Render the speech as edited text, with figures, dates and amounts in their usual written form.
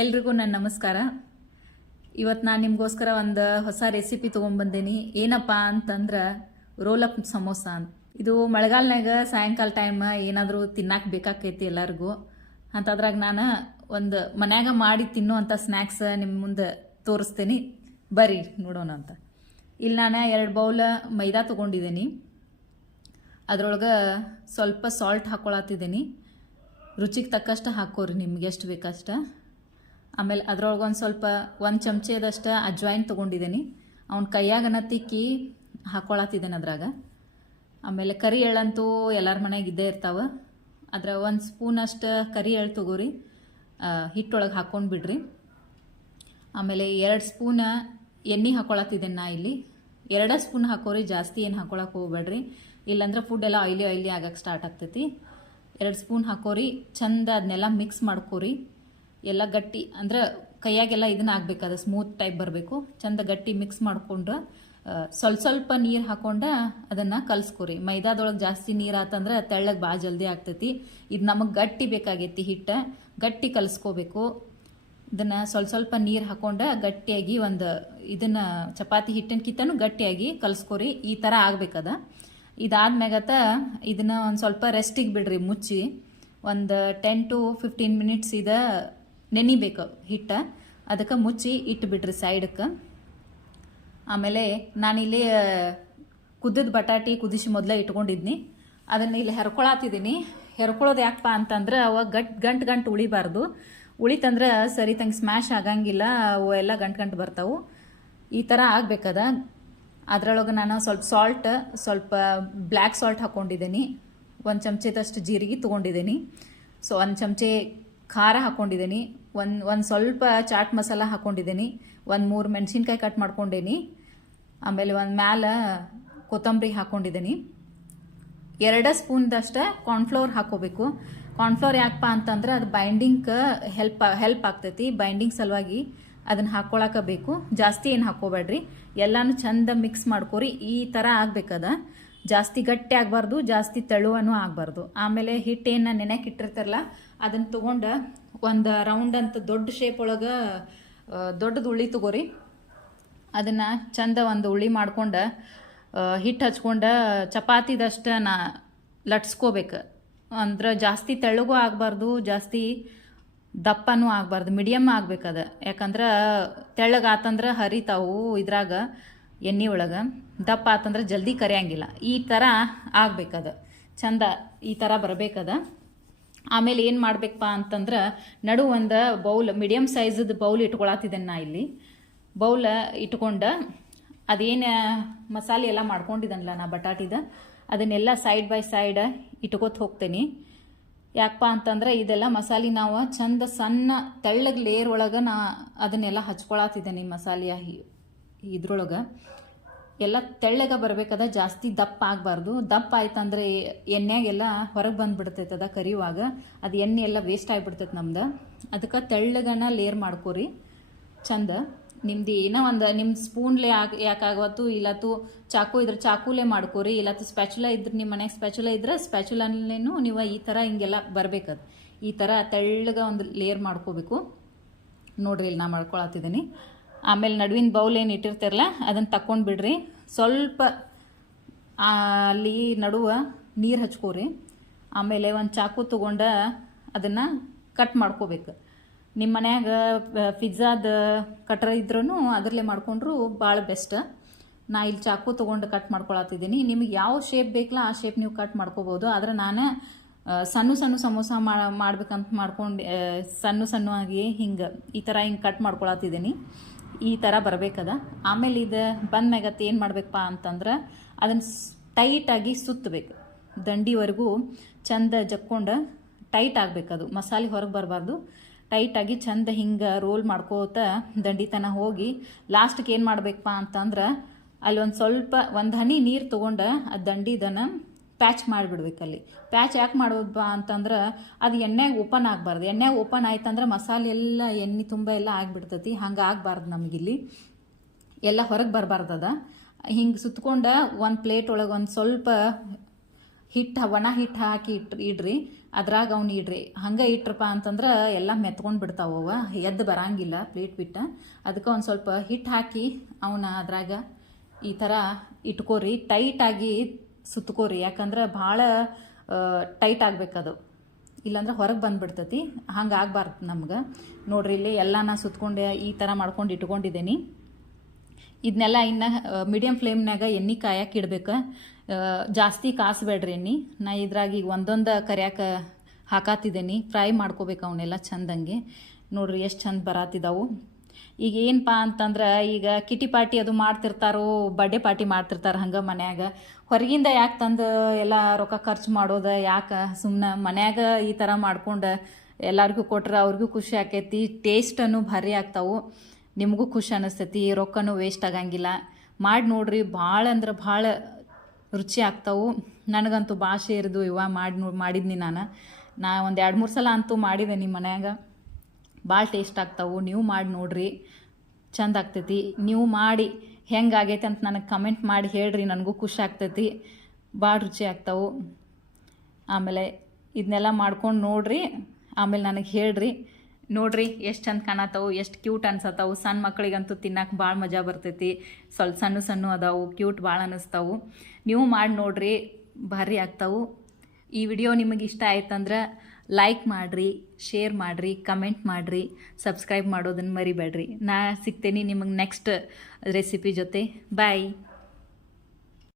ಎಲ್ರಿಗೂ ನನ್ನ ನಮಸ್ಕಾರ. ಇವತ್ತು ನಾನು ನಿಮಗೋಸ್ಕರ ಒಂದು ಹೊಸ ರೆಸಿಪಿ ತೊಗೊಂಡ್ಬಂದೇನಿ. ಏನಪ್ಪ ಅಂತಂದ್ರೆ ರೋಲ್ ಅಪ್ ಸಮೋಸ ಅಂತ. ಇದು ಮಳೆಗಾಲನಾಗ ಸಾಯಂಕಾಲ ಟೈಮ್ ಏನಾದರೂ ತಿನ್ನಕ್ಕೆ ಬೇಕಾಕೈತಿ ಎಲ್ಲರಿಗೂ. ಅಂತದ್ರಾಗ ನಾನು ಒಂದು ಮನ್ಯಾಗ ಮಾಡಿ ತಿನ್ನೋ ಅಂಥ ಸ್ನ್ಯಾಕ್ಸ್ ನಿಮ್ಮ ಮುಂದೆ ತೋರಿಸ್ತೀನಿ, ಬರ್ರಿ ನೋಡೋಣ ಅಂತ. ಇಲ್ಲಿ ನಾನು 2 ಬೌಲ್ ಮೈದಾ ತೊಗೊಂಡಿದ್ದೀನಿ. ಅದರೊಳಗೆ ಸ್ವಲ್ಪ ಸಾಲ್ಟ್ ಹಾಕ್ಕೊಳತ್ತಿದ್ದೀನಿ. ರುಚಿಗೆ ತಕ್ಕಷ್ಟು ಹಾಕೋರಿ, ನಿಮ್ಗೆ ಎಷ್ಟು ಬೇಕಷ್ಟ. ಆಮೇಲೆ ಅದ್ರೊಳಗೆ ಒಂದು ಚಮಚದಷ್ಟು ಅಜ್ವಾಯಿನ್ ತೊಗೊಂಡಿದ್ದೀನಿ. ಅವ್ನ ಕೈಯಾಗನ ತಿಕ್ಕಿ ಹಾಕ್ಕೊಳತ್ತಿದ್ದೇನೆ ಅದ್ರಾಗ. ಆಮೇಲೆ ಕರಿ ಎಳ್ಳಂತೂ ಎಲ್ಲರ ಮನೆಗೆ ಇದ್ದೇ ಇರ್ತಾವೆ. ಅದ್ರ 1 ಸ್ಪೂನಷ್ಟು ಕರಿ ಎಳ್ಳು ತೊಗೋರಿ, ಹಿಟ್ಟೊಳಗೆ ಹಾಕ್ಕೊಂಡು ಬಿಡ್ರಿ. ಆಮೇಲೆ 2 ಸ್ಪೂನ್ ಎಣ್ಣೆ ಹಾಕ್ಕೊಳತ್ತಿದ್ದೇನೆ ನಾ ಇಲ್ಲಿ. 2 ಸ್ಪೂನ್ ಹಾಕೋರಿ, ಜಾಸ್ತಿ ಏನು ಹಾಕ್ಕೊಳಕ್ಕೆ ಹೋಗ್ಬೇಡ್ರಿ, ಇಲ್ಲಾಂದ್ರೆ ಫುಡ್ ಎಲ್ಲ ಆಯ್ಲಿ ಆಗಕ್ಕೆ ಸ್ಟಾರ್ಟ್ ಆಗ್ತೈತಿ. 2 ಸ್ಪೂನ್ ಹಾಕೋರಿ, ಚಂದ ಅದನ್ನೆಲ್ಲ ಮಿಕ್ಸ್ ಮಾಡ್ಕೋರಿ. ಎಲ್ಲ ಗಟ್ಟಿ ಅಂದ್ರೆ ಕೈಯಾಗೆಲ್ಲ ಇದನ್ನ ಆಗ್ಬೇಕಾದ್ರೆ ಸ್ಮೂತ್ ಟೈಪ್ ಬರಬೇಕು. ಚಂದ ಗಟ್ಟಿ ಮಿಕ್ಸ್ ಮಾಡ್ಕೊಂಡು ಸ್ವಲ್ಪ ನೀರು ಹಾಕೊಂಡು ಅದನ್ನು ಕಲಿಸ್ಕೊರಿ. ಮೈದಾದೊಳಗೆ ಜಾಸ್ತಿ ನೀರು ಆತಂದ್ರೆ ತೆಳ್ಳಗೆ ಭಾಳ ಜಲ್ದಿ ಆಗ್ತೈತಿ. ಇದು ನಮಗೆ ಗಟ್ಟಿ ಬೇಕಾಗೈತಿ, ಹಿಟ್ಟು ಗಟ್ಟಿ ಕಲಿಸ್ಕೋಬೇಕು. ಇದನ್ನು ಸ್ವಲ್ಪ ನೀರು ಹಾಕೊಂಡು ಗಟ್ಟಿಯಾಗಿ ಇದನ್ನು ಚಪಾತಿ ಹಿಟ್ಟಿನ ಕಿತ್ತನೂ ಗಟ್ಟಿಯಾಗಿ ಕಲಿಸ್ಕೊರಿ. ಈ ಥರ ಆಗ್ಬೇಕದ. ಇದಾದ್ಮ್ಯಾಗತ್ತ ಇದನ್ನು ಒಂದು ಸ್ವಲ್ಪ ರೆಸ್ಟಿಗೆ ಬಿಡ್ರಿ, ಮುಚ್ಚಿ ಒಂದು 10 to 15 ಮಿನಿಟ್ಸ್ ನೆನಿಬೇಕು ಹಿಟ್ಟು. ಅದಕ್ಕೆ ಮುಚ್ಚಿ ಇಟ್ಟು ಬಿಡ್ರಿ ಸೈಡಕ್ಕೆ. ಆಮೇಲೆ ನಾನಿಲ್ಲಿ ಕುದ್ದಿದ ಬಟಾಟಿ ಕುದಿಸಿ ಮೊದಲೇ ಇಟ್ಕೊಂಡಿದ್ನಿ. ಅದನ್ನು ಇಲ್ಲಿ ಹೆರ್ಕೊಳತ್ತಿದ್ದೀನಿ. ಹೆರ್ಕೊಳ್ಳೋದು ಯಾಕಪ್ಪ ಅಂತಂದ್ರೆ ಅವಾಗ ಗಂಟು ಉಳಿಬಾರ್ದು. ಉಳಿತಂದ್ರೆ ಸರಿ ತಂಗೆ ಸ್ಮ್ಯಾಶ್ ಆಗಂಗಿಲ್ಲ, ಅವು ಎಲ್ಲ ಗಂಟು ಬರ್ತಾವೆ. ಈ ಥರ ಆಗ್ಬೇಕದ. ಅದರೊಳಗೆ ನಾನು ಸ್ವಲ್ಪ ಬ್ಲ್ಯಾಕ್ ಸಾಲ್ಟ್ ಹಾಕ್ಕೊಂಡಿದ್ದೀನಿ. 1 ಚಮಚದಷ್ಟು ಜೀರಿಗೆ ತೊಗೊಂಡಿದ್ದೀನಿ. 1 ಚಮಚೆ ಖಾರ ಹಾಕ್ಕೊಂಡಿದ್ದೀನಿ. ಒಂದು ಸ್ವಲ್ಪ ಚಾಟ್ ಮಸಾಲ ಹಾಕ್ಕೊಂಡಿದ್ದೀನಿ. 3 ಮೆಣಸಿನ್ಕಾಯಿ ಕಟ್ ಮಾಡ್ಕೊಂಡೇನಿ. ಆಮೇಲೆ ಮ್ಯಾಲ ಕೊತ್ತಂಬರಿ ಹಾಕ್ಕೊಂಡಿದ್ದೀನಿ. 2 ಸ್ಪೂನ್ದಷ್ಟು ಕಾರ್ನ್ಫ್ಲವರ್ ಹಾಕ್ಕೋಬೇಕು. ಕಾರ್ನ್ಫ್ಲವರ್ ಯಾಕಪ್ಪ ಅಂತಂದ್ರೆ ಅದು ಬೈಂಡಿಂಗ್ಗೆ ಹೆಲ್ಪ್ ಆಗ್ತೈತಿ. ಬೈಂಡಿಂಗ್ ಸಲುವಾಗಿ ಅದನ್ನು ಹಾಕ್ಕೊಳಕ ಬೇಕು. ಜಾಸ್ತಿ ಏನು ಹಾಕ್ಕೋಬೇಡ್ರಿ, ಎಲ್ಲಾನು ಚಂದ ಮಿಕ್ಸ್ ಮಾಡ್ಕೋರಿ. ಈ ಥರ ಆಗ್ಬೇಕದ. ಜಾಸ್ತಿ ಗಟ್ಟಿ ಆಗಬಾರ್ದು, ಜಾಸ್ತಿ ತೆಳುವನೂ ಆಗಬಾರ್ದು. ಆಮೇಲೆ ಹಿಟ್ಟೇನು ನೆನೆಕ್ಕೆ ಇಟ್ಟಿರ್ತಾರಲ್ಲ ಅದನ್ನು ತೊಗೊಂಡು ಒಂದು ರೌಂಡ್ ಅಂತ ದೊಡ್ಡ ಶೇಪ್ ಒಳಗೆ ದೊಡ್ಡದು ಉಳ್ಳಿ ತೊಗೋರಿ. ಅದನ್ನು ಚಂದ ಒಂದು ಉಳ್ಳಿ ಮಾಡ್ಕೊಂಡು ಹಿಟ್ಟು ಹಚ್ಕೊಂಡು ಚಪಾತಿದಷ್ಟು ಲಟ್ಸ್ಕೋಬೇಕು. ಅಂದ್ರೆ ಜಾಸ್ತಿ ತೆಳ್ಳಗೂ ಆಗಬಾರ್ದು, ಜಾಸ್ತಿ ದಪ್ಪನೂ ಆಗಬಾರ್ದು, ಮೀಡಿಯಮ್ ಆಗ್ಬೇಕದ. ಯಾಕಂದ್ರೆ ತೆಳ್ಳಗಾತಂದ್ರೆ ಹರಿತಾವು ಇದ್ರಾಗ ಎಣ್ಣೆ ಒಳಗೆ, ದಪ್ಪ ಆತಂದ್ರೆ ಜಲ್ದಿ ಕರಿಯಂಗಿಲ್ಲ. ಈ ಥರ ಆಗ್ಬೇಕದ, ಚಂದ ಈ ಥರ ಬರಬೇಕದ. ಆಮೇಲೆ ಏನು ಮಾಡ್ಬೇಕಪ್ಪ ಅಂತಂದ್ರೆ ನಡು ಒಂದು ಬೌಲ್, ಮೀಡಿಯಮ್ ಸೈಜದ ಬೌಲ್ ಇಟ್ಕೊಳತ್ತಿದ್ದೇನೆ ನಾ ಇಲ್ಲಿ. ಬೌಲ್ ಇಟ್ಕೊಂಡು ಅದೇನು ಮಸಾಲೆ ಎಲ್ಲ ಮಾಡ್ಕೊಂಡಿದ್ದನಲ್ಲ ನಾ ಬಟಾಟಿದ, ಅದನ್ನೆಲ್ಲ ಸೈಡ್ ಬೈ ಸೈಡ್ ಇಟ್ಕೋತ ಹೋಗ್ತೇನೆ. ಯಾಕಪ್ಪ ಅಂತಂದ್ರೆ ಇದೆಲ್ಲ ಮಸಾಲೆ ನಾವು ಚಂದ ಸಣ್ಣ ತೆಳ್ಳಗೆ ಲೇಯರ್ ಒಳಗೆ ಅದನ್ನೆಲ್ಲ ಹಚ್ಕೊಳತ್ತಿದ್ದೇನೆ. ಮಸಾಲೆಯ ಇದ್ರೊಳಗೆ ಎಲ್ಲ ತೆಳ್ಳಗೆ ಬರಬೇಕದ, ಜಾಸ್ತಿ ದಪ್ಪ ಆಗಬಾರ್ದು. ದಪ್ಪ ಆಯ್ತಂದ್ರೆ ಎಣ್ಣೆಗೆಲ್ಲ ಹೊರಗೆ ಬಂದುಬಿಡ್ತೈತದ ಕರಿಯುವಾಗ, ಅದು ಎಣ್ಣೆ ಎಲ್ಲ ವೇಸ್ಟ್ ಆಗಿಬಿಡ್ತೈತೆ ನಮ್ದು. ಅದಕ್ಕೆ ತೆಳ್ಳಗನ ಲೇಯರ್ ಮಾಡ್ಕೋರಿ ಚಂದ. ನಿಮ್ದು ಏನೋ ನಿಮ್ಮ ಸ್ಪೂನ್ಲೆ ಯಾಕಾಗತ್ತು, ಇಲ್ಲತ್ತು ಚಾಕು ಇದ್ರೆ ಚಾಕುಲೇ ಮಾಡ್ಕೋರಿ, ಇಲ್ಲತ್ತು ಸ್ಪ್ಯಾಚುಲಾ ಇದ್ರೆ ನಿಮ್ಮ ಮನೆಗೆ ಸ್ಪ್ಯಾಚುಲಾ ಇದ್ರೆ ಸ್ಪ್ಯಾಚುಲಾನೇನು ನೀವು ಈ ಥರ ಹಿಂಗೆಲ್ಲ ಬರಬೇಕದು. ಈ ಥರ ತೆಳ್ಳಗ ಒಂದು ಲೇಯರ್ ಮಾಡ್ಕೋಬೇಕು. ನೋಡ್ರಿ ಇಲ್ಲಿ ನಾ ಮಾಡ್ಕೊಳತ್ತಿದ್ದೀನಿ. ಆಮೇಲೆ ನಡುವಿನ ಬೌಲ್ ಏನು ಇಟ್ಟಿರ್ತಾರಲ್ಲ ಅದನ್ನು ತಕ್ಕೊಂಡು ಬಿಡ್ರಿ. ಸ್ವಲ್ಪ ಅಲ್ಲಿ ನಡುವ ನೀರು ಹಚ್ಕೋರಿ. ಆಮೇಲೆ ಒಂದು ಚಾಕು ತೊಗೊಂಡು ಅದನ್ನು ಕಟ್ ಮಾಡ್ಕೋಬೇಕು. ನಿಮ್ಮ ಮನ್ಯಾಗ ಪಿಜ್ಜಾದ ಕಟ್ರ ಇದ್ರೂ ಅದರಲ್ಲೇ ಮಾಡ್ಕೊಂಡ್ರು ಭಾಳ ಬೆಸ್ಟ್. ನಾ ಇಲ್ಲಿ ಚಾಕು ತೊಗೊಂಡು ಕಟ್ ಮಾಡ್ಕೊಳತ್ತಿದ್ದೀನಿ. ನಿಮಗೆ ಯಾವ ಶೇಪ್ ಬೇಕಲ್ಲ ಆ ಶೇಪ್ ನೀವು ಕಟ್ ಮಾಡ್ಕೋಬೋದು. ಆದರೆ ನಾನು ಸಣ್ಣ ಸಮೋಸ ಮಾಡ್ಬೇಕಂತ ಮಾಡ್ಕೊಂಡು ಸಣ್ಣವಾಗಿ ಹಿಂಗೆ ಈ ಥರ ಹಿಂಗೆ ಕಟ್ ಮಾಡ್ಕೊಳತ್ತಿದ್ದೀನಿ. ಈ ಥರ ಬರಬೇಕದ. ಆಮೇಲೆ ಇದು ಬಂದ್ಮ್ಯಾಗತ್ತೆ ಏನು ಮಾಡ್ಬೇಕಪ್ಪ ಅಂತಂದ್ರೆ ಅದನ್ನು ಟೈಟಾಗಿ ಸುತ್ತಬೇಕು. ದಂಡಿವರೆಗೂ ಚಂದ ಜಕ್ಕೊಂಡು ಟೈಟ್ ಆಗಬೇಕದು. ಮಸಾಲೆ ಹೊರಗೆ ಬರಬಾರ್ದು. ಟೈಟಾಗಿ ಚಂದ ಹಿಂಗೆ ರೋಲ್ ಮಾಡ್ಕೋತ ದಂಡಿತನ ಹೋಗಿ ಲಾಸ್ಟ್ಗೆ ಏನು ಮಾಡ್ಬೇಕಪ್ಪ ಅಂತಂದ್ರೆ ಅಲ್ಲಿ ಒಂದು ಹನಿ ನೀರು ತೊಗೊಂಡು ಆ ದಂಡಿದನ್ನು ಪ್ಯಾಚ್ ಮಾಡಿಬಿಡ್ಬೇಕಲ್ಲಿ. ಪ್ಯಾಚ್ ಯಾಕೆ ಮಾಡೋದಪ್ಪ ಅಂತಂದ್ರೆ ಅದು ಎಣ್ಣೆಗೆ ಓಪನ್ ಆಗಬಾರ್ದು. ಎಣ್ಣೆಗೆ ಓಪನ್ ಆಯ್ತಂದ್ರೆ ಮಸಾಲೆ ಎಲ್ಲ ಎಣ್ಣೆ ತುಂಬ ಎಲ್ಲ ಆಗಿಬಿಡ್ತೈತಿ. ಹಂಗೆ ಆಗಬಾರ್ದು ನಮಗಿಲ್ಲಿ. ಎಲ್ಲ ಹೊರಗೆ ಬರಬಾರ್ದದ. ಹಿಂಗೆ ಸುತ್ಕೊಂಡು ಒಂದು ಪ್ಲೇಟ್ ಒಳಗೆ ಒಂದು ಸ್ವಲ್ಪ ಒಣ ಹಿಟ್ಟು ಹಾಕಿ ಇಡ್ರಿ, ಅದ್ರಾಗ ಅವ್ನು ಇಡ್ರಿ. ಹಂಗೆ ಇಟ್ರಪ್ಪ ಅಂತಂದ್ರೆ ಎಲ್ಲ ಮೆತ್ಕೊಂಡು ಬಿಡ್ತಾವವ, ಎದ್ದು ಬರಂಗಿಲ್ಲ ಪ್ಲೇಟ್ ಬಿಟ್ಟು. ಅದಕ್ಕೆ ಒಂದು ಸ್ವಲ್ಪ ಹಿಟ್ಟು ಹಾಕಿ ಅವನ್ನ ಅದ್ರಾಗ ಈ ಥರ ಇಟ್ಕೋರಿ, ಟೈಟಾಗಿ ಸುತ್ಕೋರಿ. ಯಾಕಂದ್ರೆ ಭಾಳ ಟೈಟ್ ಆಗ್ಬೇಕದು, ಇಲ್ಲಾಂದ್ರೆ ಹೊರಗೆ ಬಂದುಬಿಡ್ತೈತಿ. ಹಂಗೆ ಆಗ್ಬಾರ್ದು ನಮ್ಗೆ. ನೋಡ್ರಿ ಇಲ್ಲಿ ಎಲ್ಲ ನಾ ಸುತ್ಕೊಂಡೆ ಈ ಥರ ಮಾಡ್ಕೊಂಡು ಇಟ್ಕೊಂಡಿದ್ದೀನಿ. ಇದನ್ನೆಲ್ಲ ಇನ್ನು ಮೀಡಿಯಮ್ ಫ್ಲೇಮ್ನಾಗ ಎಣ್ಣೆ ಕಾಯಕ್ಕೆ ಇಡ್ಬೇಕು. ಜಾಸ್ತಿ ಕಾಸಬೇಡ್ರಿ ಎಣ್ಣೆ. ನಾ ಇದ್ರಾಗ ಈಗ ಒಂದೊಂದು ಕರಿಯಾಕೆ ಹಾಕಾತಿದ್ದೀನಿ, ಫ್ರೈ ಮಾಡ್ಕೋಬೇಕು ಅವನ್ನೆಲ್ಲ ಚಂದಂಗೆ. ನೋಡ್ರಿ ಎಷ್ಟು ಚಂದ ಬರಾತಿದ್ದಾವು. ಈಗ ಏನಪ್ಪ ಅಂತಂದ್ರೆ ಈಗ ಕಿಟಿ ಪಾರ್ಟಿ ಅದು ಮಾಡ್ತಿರ್ತಾರೋ, ಬರ್ಡೇ ಪಾರ್ಟಿ ಮಾಡ್ತಿರ್ತಾರೆ ಹಂಗೆ ಮನ್ಯಾಗ. ಹೊರಗಿಂದ ಯಾಕೆ ತಂದು ಎಲ್ಲ ರೊಕ್ಕ ಖರ್ಚು ಮಾಡೋದು, ಯಾಕೆ ಸುಮ್ಮನೆ ಮನ್ಯಾಗ ಈ ಥರ ಮಾಡ್ಕೊಂಡು ಎಲ್ಲರಿಗೂ ಕೊಟ್ರೆ ಅವ್ರಿಗೂ ಖುಷಿ ಆಕೈತಿ, ಟೇಸ್ಟನ್ನು ಭಾರಿ ಆಗ್ತಾವು, ನಿಮಗೂ ಖುಷಿ ಅನ್ನಿಸ್ತೈತಿ, ರೊಕ್ಕನೂ ವೇಸ್ಟ್ ಆಗಂಗಿಲ್ಲ. ಮಾಡಿ ನೋಡ್ರಿ, ಭಾಳ ಅಂದ್ರೆ ಭಾಳ ರುಚಿ ಆಗ್ತಾವು. ನನಗಂತೂ ಭಾಳ ಸೇರಿದು ಇವ ಮಾಡಿದ್ನಿ ನಾ ಒಂದು 2-3 ಸಲ ಅಂತೂ ಮಾಡಿದೆ ನಿಮ್ಮ ಮನ್ಯಾಗ. ಭಾಳ ಟೇಸ್ಟ್ ಆಗ್ತಾವು. ನೀವು ಮಾಡಿ ನೋಡ್ರಿ, ಚಂದ ಆಗ್ತೈತಿ. ನೀವು ಮಾಡಿ ಹೆಂಗಾಗೈತೆ ಅಂತ ನನಗೆ ಕಮೆಂಟ್ ಮಾಡಿ ಹೇಳ್ರಿ, ನನಗೂ ಖುಷಿ ಆಗ್ತೈತಿ. ಭಾಳ ರುಚಿ ಆಗ್ತಾವು. ಆಮೇಲೆ ಇದನ್ನೆಲ್ಲ ಮಾಡ್ಕೊಂಡು ನೋಡ್ರಿ, ಆಮೇಲೆ ನನಗೆ ಹೇಳ್ರಿ. ನೋಡ್ರಿ ಎಷ್ಟು ಚಂದ ಕಾಣತ್ತವು, ಎಷ್ಟು ಕ್ಯೂಟ್ ಅನ್ಸತ್ತವು. ಸಣ್ಣ ಮಕ್ಕಳಿಗಂತೂ ತಿನ್ನಕ್ಕೆ ಭಾಳ ಮಜಾ ಬರ್ತೈತಿ. ಸ್ವಲ್ಪ ಸಣ್ಣ ಅದಾವು, ಕ್ಯೂಟ್ ಭಾಳ ಅನ್ನಿಸ್ತಾವು. ನೀವು ಮಾಡಿ ನೋಡ್ರಿ, ಭಾರಿ ಆಗ್ತಾವು. ಈ ವಿಡಿಯೋ ನಿಮಗೆ ಇಷ್ಟ ಆಯ್ತಂದ್ರೆ ಲೈಕ್ ಮಾಡಿರಿ, ಶೇರ್ ಮಾಡಿರಿ, ಕಮೆಂಟ್ ಮಾಡಿರಿ, ಸಬ್ಸ್ಕ್ರೈಬ್ ಮಾಡೋದನ್ನು ಮರಿಬೇಡ್ರಿ. ನಾ ಸಿಗ್ತೇನೆ ನಿಮಗೆ ನೆಕ್ಸ್ಟ್ ರೆಸಿಪಿ ಜೊತೆ. ಬಾಯ್.